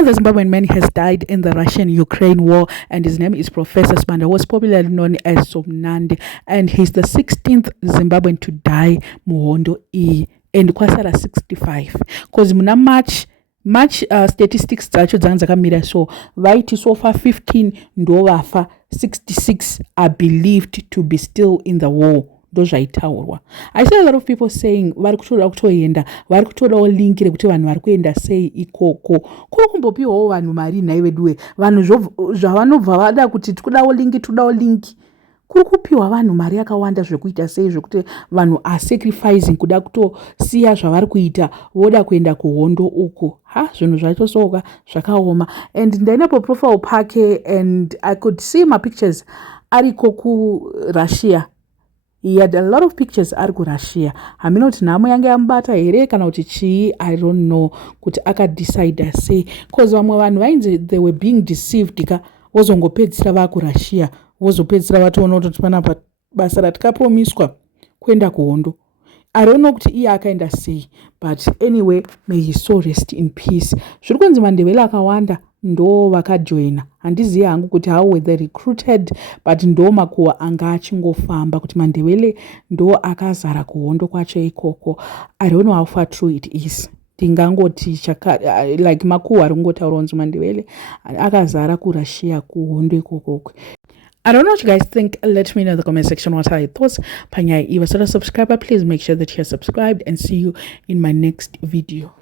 another Zimbabwean man has died in the Russian-Ukraine war, and his name is Professor Sibanda, who was popularly known as Somnandi, and he's the 16th Zimbabwean to die muhondo iyi, and kwasara 65 because muna March statistics dzacho dzanga dzakamira so vaiti so far 15 ndo vafa, 66 are believed to be still in the war. Ndozvaitaurwa. I see a lot of people saying vari kutoda kutoenda, vari kutodawo link rekuti vanhu vari kuenda sei ikoko. Kuri kumbopiwawo vanhu mari nhai veduwe, vanhu zvavanobva vada kuti tikudawo link. Kuri kupiwa vanhu mari yakawanda zvekuita sei zvokuti vanhu are sacrificing kuda kutosiya zvavari kuita voda kuenda kuhondo uko. Zvinhu zvacho soka zvakaoma. And ndainapo profile pake and I could see my pictures ariko ku Russia. He had a lot of pictures ari kuRussia. Hamina kuti nhamo yange yamubata here kana kuti chii, I don't know kuti akadecide sei. Because vamwe vanhu vainzi they were being deceived ka vozongopedzisira vakuRussia, vozopedzisira vatoona kuti panapa basa ratikapromiswa kuenda kuhondo. I don't know kuti iye akaenda sei, but anyway, may his soul rest in peace. Zviri kunzi mandevele akawanda ndo vakajoina. Handizivi hangu kuti how were they recruited, but ndo makuwa anga achingofamba kuti mandevele ndo akazara kuhondo kwacho ikoko. I don't know how far true it is. Ndingangoti like makuwa ari kungotaura kunzi mandevele akazara kuRussia kuhondo ikoko. I don't know what you guys think. Let me know in the comment section what are your thoughts. Panyai, if you're not a subscriber, please make sure that you're subscribed, and see you in my next video.